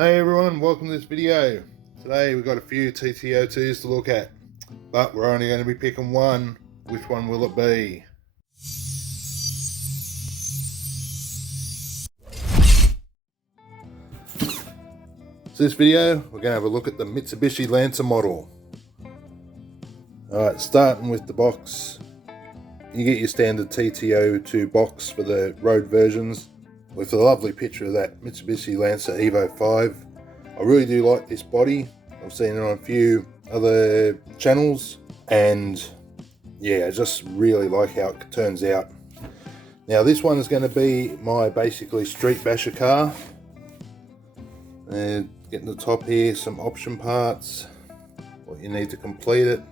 Hey everyone, welcome to this video. Today we've got a few TT-02s to look at, but we're only going to be picking one. Which one will it be? So this video, we're going to have a look at the Mitsubishi Lancer model. Alright, starting with the box. You get your standard TT-02 box for the road versions, with a lovely picture of that Mitsubishi Lancer Evo 5. I really do like this body. I've seen it on a few other channels, and yeah, I just really like how it turns out. Now this one is going to be my basically street basher car. And getting the top here, some option parts, what you need to complete it.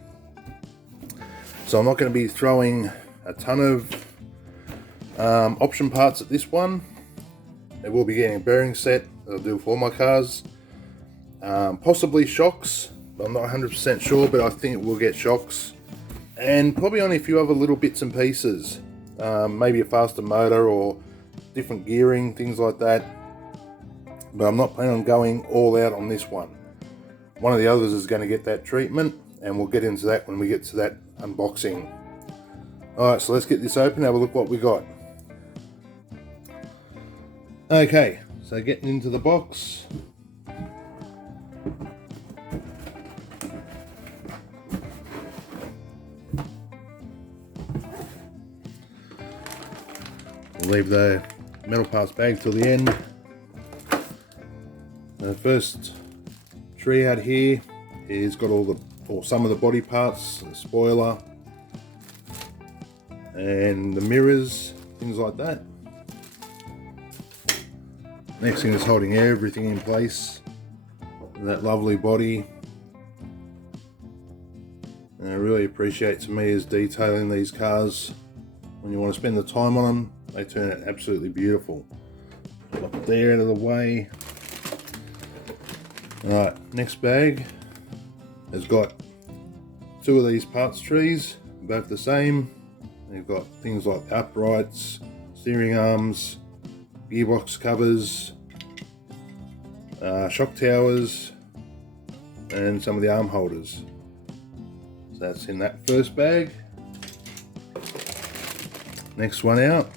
So I'm not going to be throwing a ton of option parts at this one. I will be getting a bearing set that I'll do for all my cars. Possibly shocks, I'm not 100% sure, but I think it will get shocks. And probably only a few other little bits and pieces. Maybe a faster motor or different gearing, things like that. But I'm not planning on going all out on this one. One of the others is going to get that treatment, and we'll get into that when we get to that unboxing. Alright, so let's get this open, have a look what we got. Okay, so getting into the box. We'll leave the metal parts bag till the end. The first tree out here is got some of the body parts, the spoiler, and the mirrors, things like that. Next thing is holding everything in place. That lovely body. And I really appreciate Tamiya's detailing these cars. When you want to spend the time on them, they turn out absolutely beautiful. Put there out of the way. Alright, next bag has got two of these parts trees, both the same. They've got things like uprights, steering arms, gearbox covers, shock towers, and some of the arm holders. So that's in that first bag. Next one out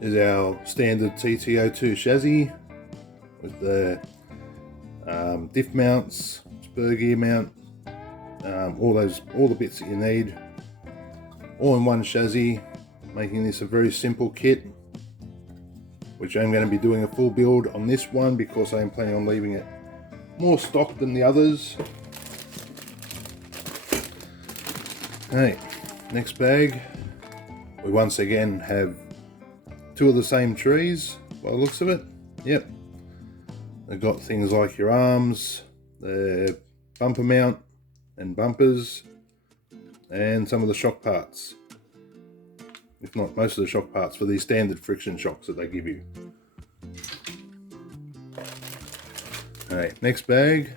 is our standard TT-02 chassis with the diff mounts, spur gear mount, all the bits that you need, all in one chassis, making this a very simple kit, which I'm going to be doing a full build on this one because I'm planning on leaving it more stock than the others. Okay, next bag, we once again have two of the same trees by the looks of it. Yep, they've got things like your arms, the bumper mount and bumpers, and some of the shock parts. If not most of the shock parts for these standard friction shocks that they give you. Alright, next bag,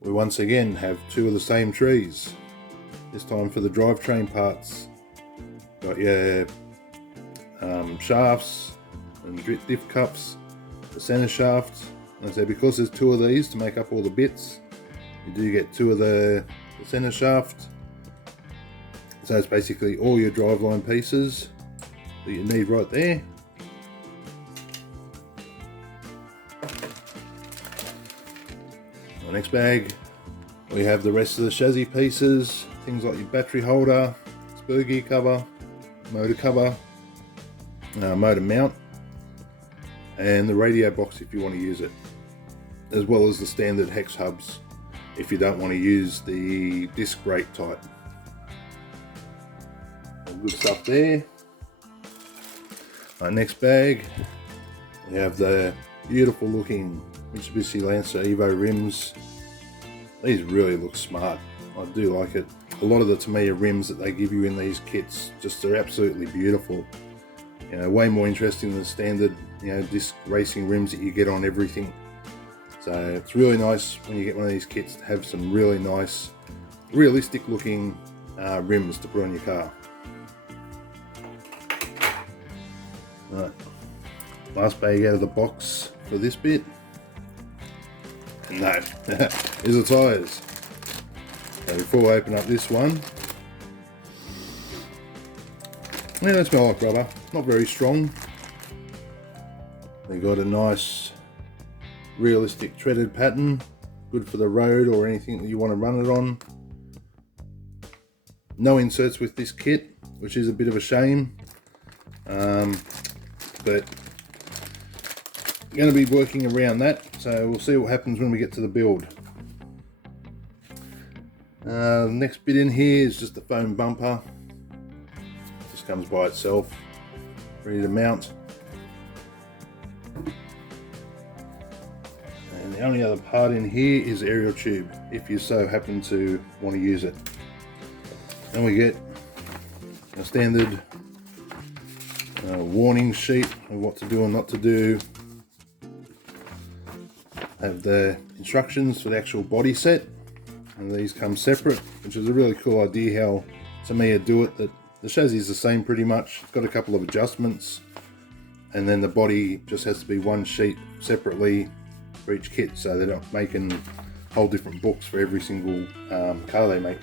we once again have two of the same trees. This time for the drivetrain parts. Got your shafts and diff cups, the center shaft. And so because there's two of these to make up all the bits, you do get two of the center shaft. So it's basically all your driveline pieces that you need right there. The next bag, we have the rest of the chassis pieces, things like your battery holder, spur gear cover, motor mount, and the radio box if you want to use it, as well as the standard hex hubs if you don't want to use the disc brake type. Good stuff there. Our next bag, we have the beautiful looking Mitsubishi Lancer Evo rims. These really look smart. I do like it. A lot of the Tamiya rims that they give you in these kits, they're absolutely beautiful. You know, way more interesting than the standard, disc racing rims that you get on everything. So it's really nice when you get one of these kits to have some really nice, realistic looking rims to put on your car. Right, last bag out of the box for this bit. No, here's the tyres. So before I open up this one, yeah, they smell like rubber, not very strong. They've got a nice realistic treaded pattern, good for the road or anything that you want to run it on. No inserts with this kit, which is a bit of a shame, but I'm going to be working around that, so we'll see what happens when we get to the build. Next bit in here is just the foam bumper. Just comes by itself, ready to mount. And the only other part in here is the aerial tube, if you so happen to want to use it. Then we get a standard warning sheet of what to do and not to do. Have the instructions for the actual body set, and these come separate, which is a really cool idea how Tamiya do it. That the chassis is the same pretty much, got a couple of adjustments, and then the body just has to be one sheet separately for each kit, so they're not making whole different books for every single car they make,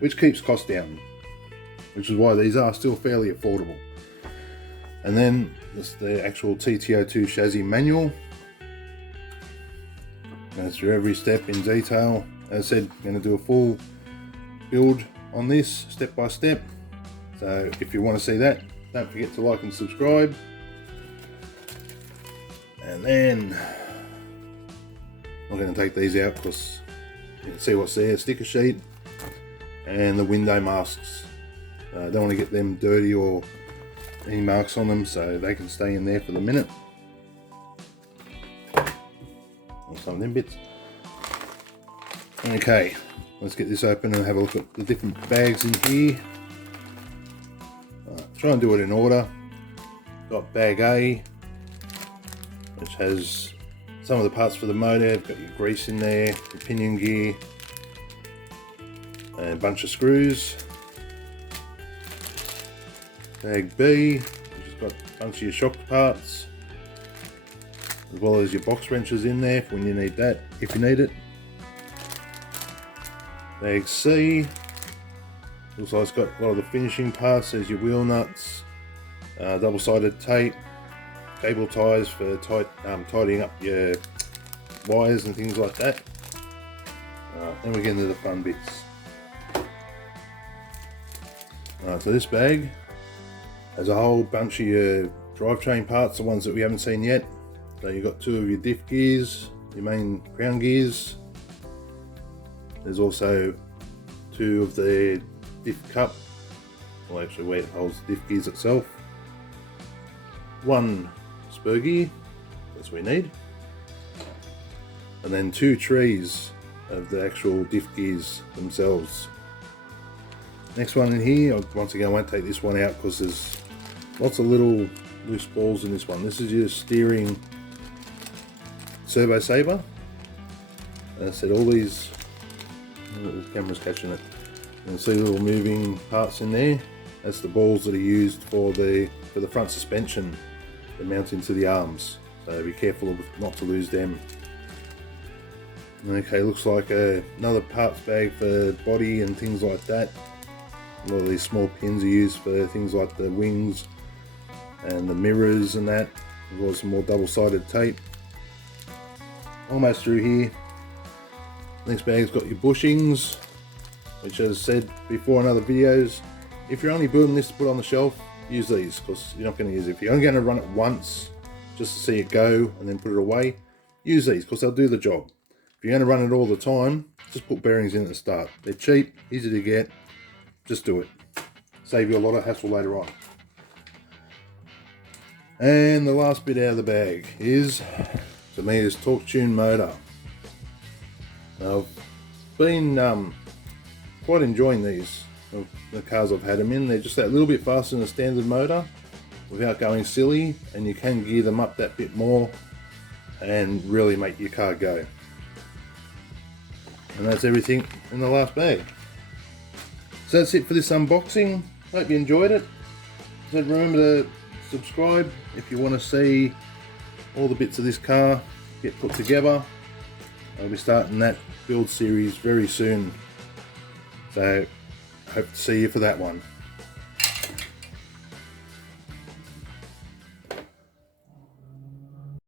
which keeps costs down, which is why these are still fairly affordable. And then this the actual TT-02 chassis manual. Goes through every step in detail. As I said, I'm going to do a full build on this step by step. So if you want to see that, don't forget to like and subscribe. And then I'm going to take these out because you can see what's there. Sticker sheet and the window masks. I don't want to get them dirty or any marks on them, so they can stay in there for the minute. Or some of them bits. Okay, let's get this open and have a look at the different bags in here. Try and do it in order. Got bag A, which has some of the parts for the motor. You've got your grease in there, your pinion gear, and a bunch of screws. Bag B, which has got a bunch of your shock parts, as well as your box wrenches in there when you need that, if you need it. Bag C, looks like it's got a lot of the finishing parts. There's your wheel nuts, double-sided tape, cable ties for tidying up your wires and things like that. Then we get into the fun bits. So this bag has a whole bunch of your drivetrain parts, the ones that we haven't seen yet. So you've got two of your diff gears, your main crown gears. There's also two of the diff cup, well actually where it holds the diff gears itself. One spur gear, that's what we need. And then two trees of the actual diff gears themselves. Next one in here, once again I won't take this one out because there's lots of little loose balls in this one. This is your steering servo saver. As I said, all these, the camera's catching it, you can see little moving parts in there. That's the balls that are used for the front suspension that mount into the arms. So be careful not to lose them. Okay, looks like another parts bag for body and things like that. A lot of these small pins are used for things like the wings and the mirrors and that, as well as some more double-sided tape. Almost through here. Next bag's got your bushings, which, as I said before in other videos, if you're only building this to put on the shelf, use these because you're not going to use it. If you're only going to run it once just to see it go and then put it away, use these because they'll do the job. If you're going to run it all the time, just put bearings in at the start. They're cheap, easy to get. Just do it. Save you a lot of hassle later on. And the last bit out of the bag is, to me, this torque tune motor. I've been quite enjoying these, the cars I've had them in. They're just that little bit faster than a standard motor without going silly, and you can gear them up that bit more and really make your car go. And that's everything in the last bag. So that's it for this unboxing. Hope you enjoyed it. So remember to subscribe if you want to see all the bits of this car get put together. I'll be starting that build series very soon, so hope to see you for that one.